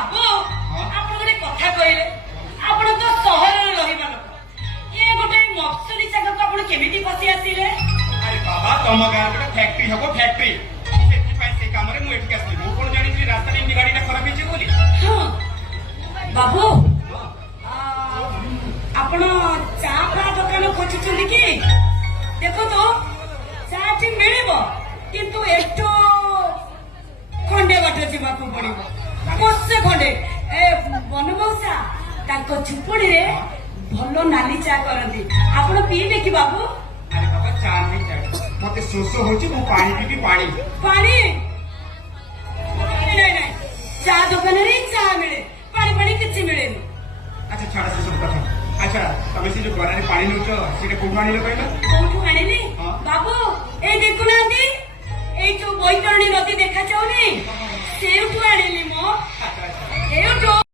ବାବୁ ଆପଣ ଗୋଟେ କଥା କହିଲେ ଆପଣ ତ ସହରରେ ରହିବା ଲୋକ ଏ ଗୋଟେ ମଫସଲି ଜାଗାକୁ ଆପଣ କେମିତି ପଶି ଆସିଲେ? ଆରେ ବାବା ତମ ଗାଁ ଗୋଟେ ଫ୍ୟାକ୍ଟ୍ରି ହବ ଫ୍ୟାକ୍ଟ୍ରି ସେଥିପାଇଁ ସେଇ କାମରେ ମୁଁ ଏଠିକି ଆସିଲି। ମୁଁ କଣ ଜାଣିଥିଲି ରାସ୍ତାରେ ଏମିତି ଗାଡିଟା ଖରାପ ହେଇଯିବ ବୋଲି। ହଁ ବାବୁ ଆପଣ ଚା ଫା ଦୋକାନ ଖୋଜୁଛନ୍ତି କି? ଦେଖନ୍ତୁ ଚା ଟି ମିଳିବ କିନ୍ତୁ ଏଠୁ ଖଣ୍ଡେ ବାଟ ଯିବାକୁ ପଡିବ ବର୍ଷେ ଖଣ୍ଡେ। ଏ ବନମଉସା ତାଙ୍କ ଝୁପଡିରେ ଭଲ ନାଲି ଚା କରନ୍ତି ଆପଣ ପିଇବେ କି ବାବୁ? ଆରେ ବାବା ଚା ନେଇ ଚା ମତେ ଶୋଷ ହଉଛି ମୁଁ ପାଣି ପିବି ପାଣି। ପାଣି ନାଇଁ ନାଇଁ ଚା ଦୋକାନରେ ଚା ମିଳେ ପାଣି ପାଣି କିଛି ମିଳେନି। ଆଚ୍ଛା ଛାଡ ସେ ସବୁ କଥା। ଆଚ୍ଛା ତମେ ସେ ଯୋଉ ଗରାରେ ପାଣି ନେଉଛ ସେଇଟା କୋଉଠୁ ଆଣିଲ କହିଲ? କୋଉଠୁ ଆଣିଲି ହଁ। ବାବୁ ଏଇ ଦେଖୁନାହାନ୍ତି ଏଇ ଯୋଉ ବୈତରଣୀ ନଦୀ ଦେଖାଯାଉନି ସେଇଠୁ ଆଣିଲି ମୋ। ଆଚ୍ଛା